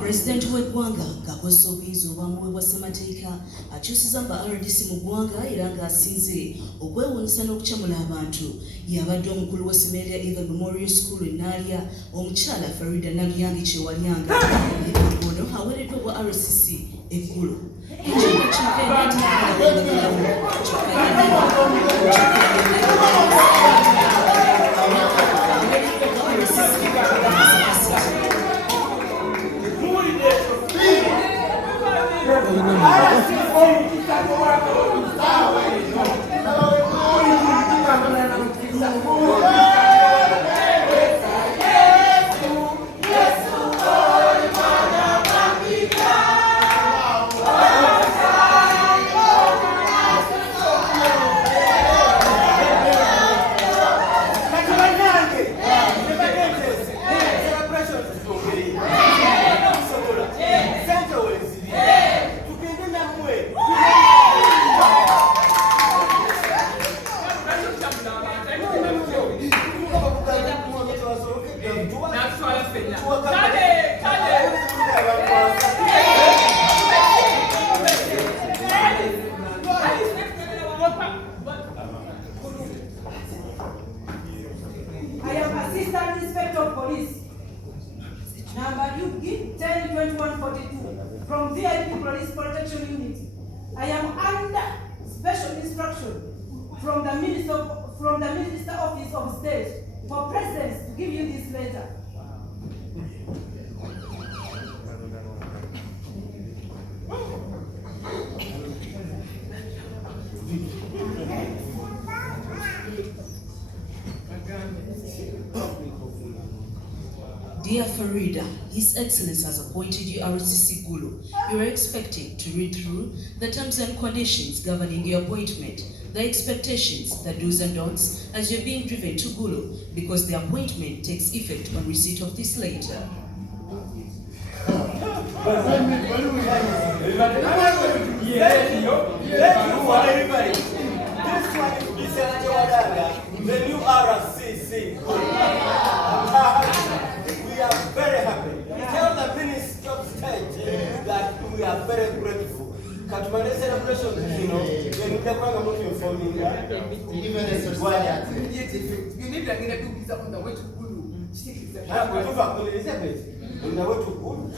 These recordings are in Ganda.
President w'eggwanga ng'akozesa obuyinza obwamuweebwa ssemateeka akyusiza nga RDC mu ggwanga era ng'asinze okwewuunyisa n'okukyamula abantu y'abadde omukulu w'essemera Eva Memorial School Naalya omukyala Farida Nabyange Kyewalyanga ono aweereddwa obwa RCC eggulu from VIP Police Protection Unit. I am under special instruction from the Minister Office of State for President to give you this letter. Dear Farida, His Excellency has appointed you RCC GULU. You are expected to read through the terms and conditions governing your appointment, the expectations, the do's and don'ts, as you're being driven to GULU, because the appointment takes effect on receipt of this letter. The new RCC. We are very happy. Tell the Minister of State that we are very grateful. Katumane celebration, you know, when we are looking for me, even as a you need to get a visa on the way to GULU. On the way to GULU.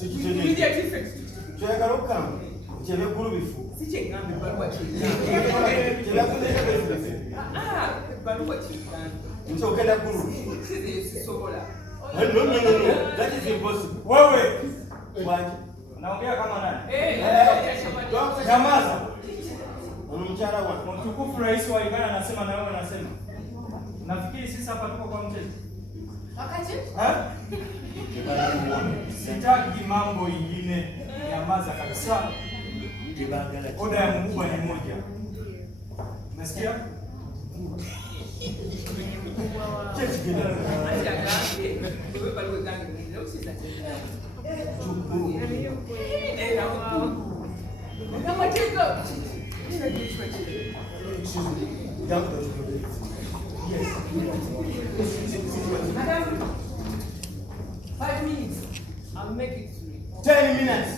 Immediate effect. So can I no, that is impossible. Wait. What? Naongea kama nani? Nyamaza. Mchara wangu. Mtukufu Rais wa Uganda anasema na wewe unasema. Nafikiri sisi hapa tuko kwa mchezo. Wakati? Sitaki mambo ingine. Nyamaza kabisa. Oda ya Mungu ni moja. Umesikia? Madam, 5 minutes. I'll make it 10 minutes.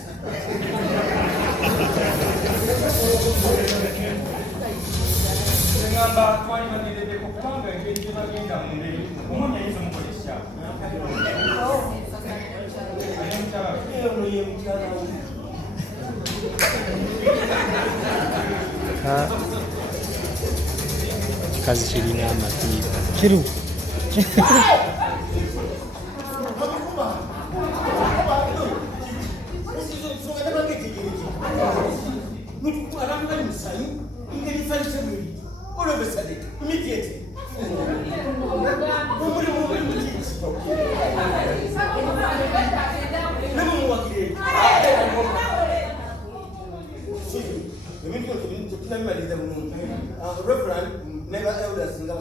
Ngamba twali bagende kupanga engeri gye bagenda mu ndege omunya yizo mukolesya kazi kirina amatiiba kiru All of a sudden, immediately. Reverend, never elders in the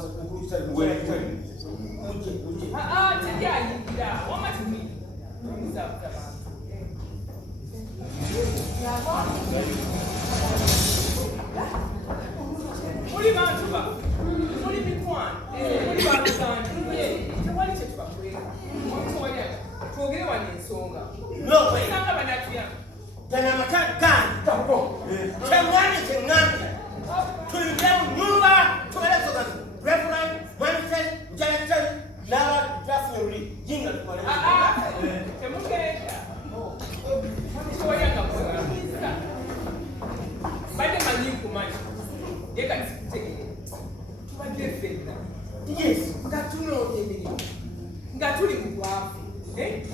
What Yes, nga tunoonya emirimu. Nga tuli mu bwavu.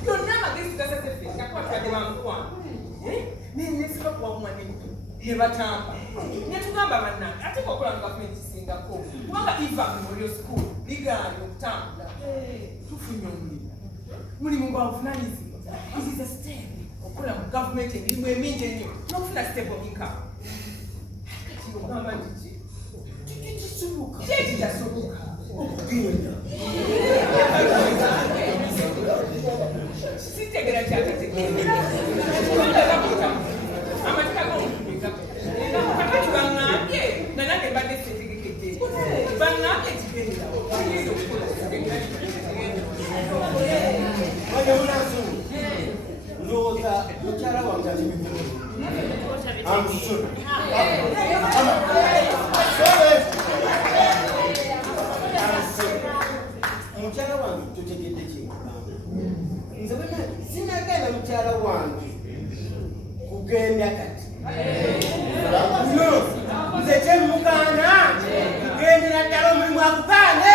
Yonna amagezi gasazeffe nga kwatadde bankuwa. Nesika kuwamwa ne batamba. Ne tugamba bannange ate ng'okola mu gavumenti kisingako. Kubanga iva Memorial School ligaanye okutambula. Tufunye omulimu. Mulimu gw'abuvunaanyizibwa. This is a step. Okola mu gavumenti emirimu emingi ennyo n'okufuna stable income. Kati ogamba nti kisoboka. Kiki kyasoboka? Okugenda. Sitegera kyakategeera. Amateeka g'omukubiga. Kakati bannange nanange mbadde ssetegekedde. Bannange kigenda. Kigenda okukola. Ndowooza mukyala wange atibikulu. I'm sure. Mukyala wange tutegedde kyekugamba. Nze bwe sinagenda mukyala wange kugenda kati. No, nze kyemugaana kugendera ddala omulimu agugaane.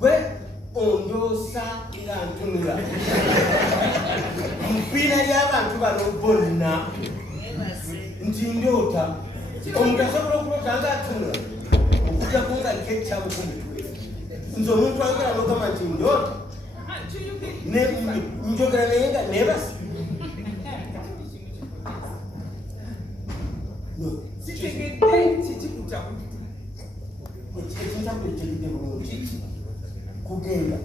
Gwe ondoosa nga ntunula mupiira ly'abantu bano bonna nti ndoota omuntu asobola okuloota nga atunula okujjako nga liko ekyamu ku mutwe nze omuntu ayogera n'ogamba nti ndoota njogera naye nga neebasa sitegedde kikikutamu ekintabu ekyegidde bulungi kugenda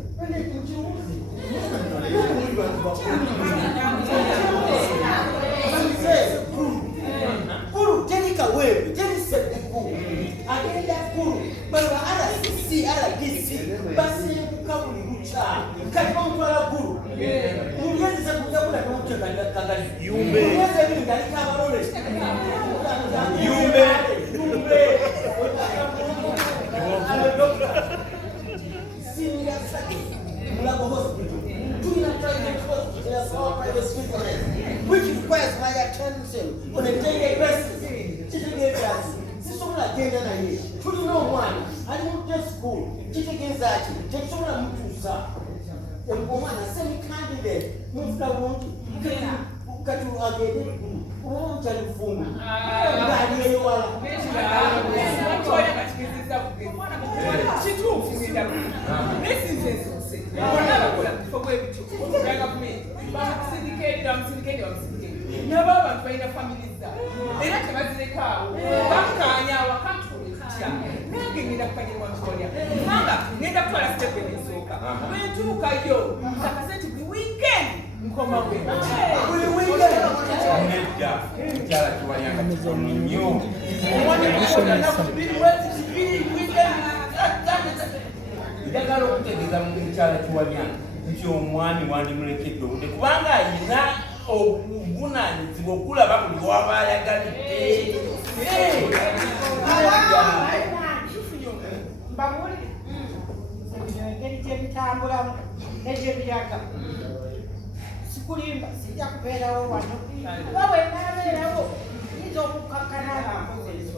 kulu teri kaweebi teri ssebuku agenda kulu bano ba RDC basimbuka buli lukya kati bamutwala kulu mugezesa kujagula nomukyekagali mugeze ebiri ngaliko abalole yumbe senior secretary, Mulago Hospital, doing a private hospital, our private hospital, which requires my attention on a daily basis. Teaching agency, someone agenda na hii. Tudo no one. I don't just school. Teaching agency, take someone mutusa. Mwana semi candidate, mufta wontu. Katu agende. Wontu alifunga. Ngani yeye wala. Njagala okutegeeza mu mukyala Kiwanyana nti omwami wandimulekedde obudde kubanga ayina obuvunaanyizibwa okulaba buli waba ayagalidde. Mbawulire engeri gyebitambulamu n'egyebiraga sikulimba sijja kubeerawo wano kuba bwe naabeerawo yinza okukakkana nga mpozi ezo.